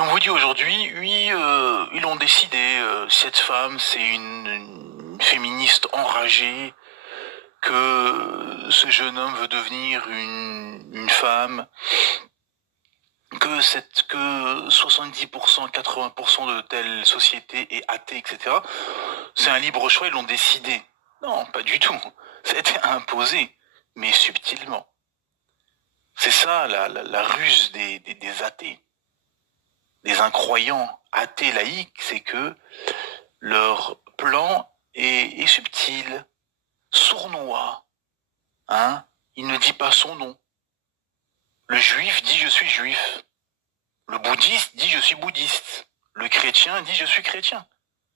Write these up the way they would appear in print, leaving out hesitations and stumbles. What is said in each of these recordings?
Et on vous dit aujourd'hui, oui, ils l'ont décidé, cette femme, c'est une féministe enragée, que ce jeune homme veut devenir une femme, que 70%, 80% de telle société est athée, etc. C'est un libre choix, ils l'ont décidé. Non, pas du tout. C'était imposé, mais subtilement. C'est ça la ruse des athées, des incroyants athées laïcs, c'est que leur plan est subtil, sournois. Hein? Il ne dit pas son nom. Le juif dit je suis juif. Le bouddhiste dit je suis bouddhiste. Le chrétien dit je suis chrétien.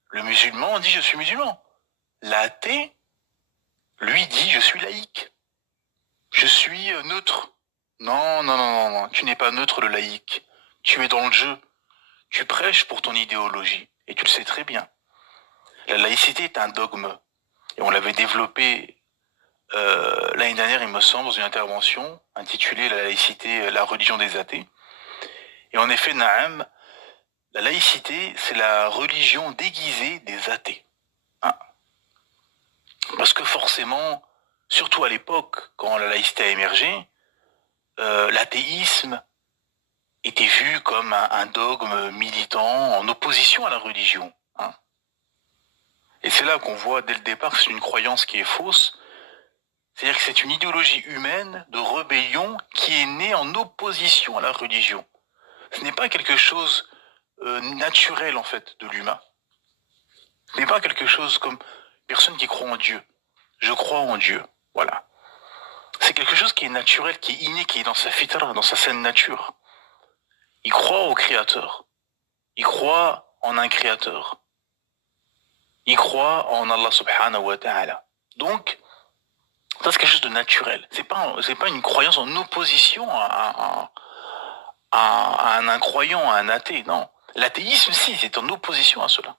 Le musulman dit je suis musulman. L'athée, lui, dit je suis laïque. Je suis neutre. Non, non, non, non, non. Tu n'es pas neutre, le laïque. Tu es dans le jeu. Tu prêches pour ton idéologie. Et tu le sais très bien. La laïcité est un dogme. Et on l'avait développé l'année dernière, il me semble, dans une intervention intitulée La laïcité, la religion des athées. Et en effet, Naam, la laïcité, c'est la religion déguisée des athées. Hein? Parce que forcément, surtout à l'époque, quand la laïcité a émergé, l'athéisme était vu comme un dogme militant en opposition à la religion. Hein? Et c'est là qu'on voit dès le départ que c'est une croyance qui est fausse. C'est-à-dire que c'est une idéologie humaine de rébellion qui est née en opposition à la religion. Ce n'est pas quelque chose naturel en fait de l'humain. Ce n'est pas quelque chose comme personne qui croit en Dieu. Je crois en Dieu. Voilà. C'est quelque chose qui est naturel, qui est inné, qui est dans sa fitra, dans sa saine nature. Il croit au Créateur. Il croit en un Créateur. Il croit en Allah subhanahu wa ta'ala. Donc, ça c'est quelque chose de naturel. C'est pas une croyance en opposition à un incroyant, à un athée, non. L'athéisme, si, c'est en opposition à cela.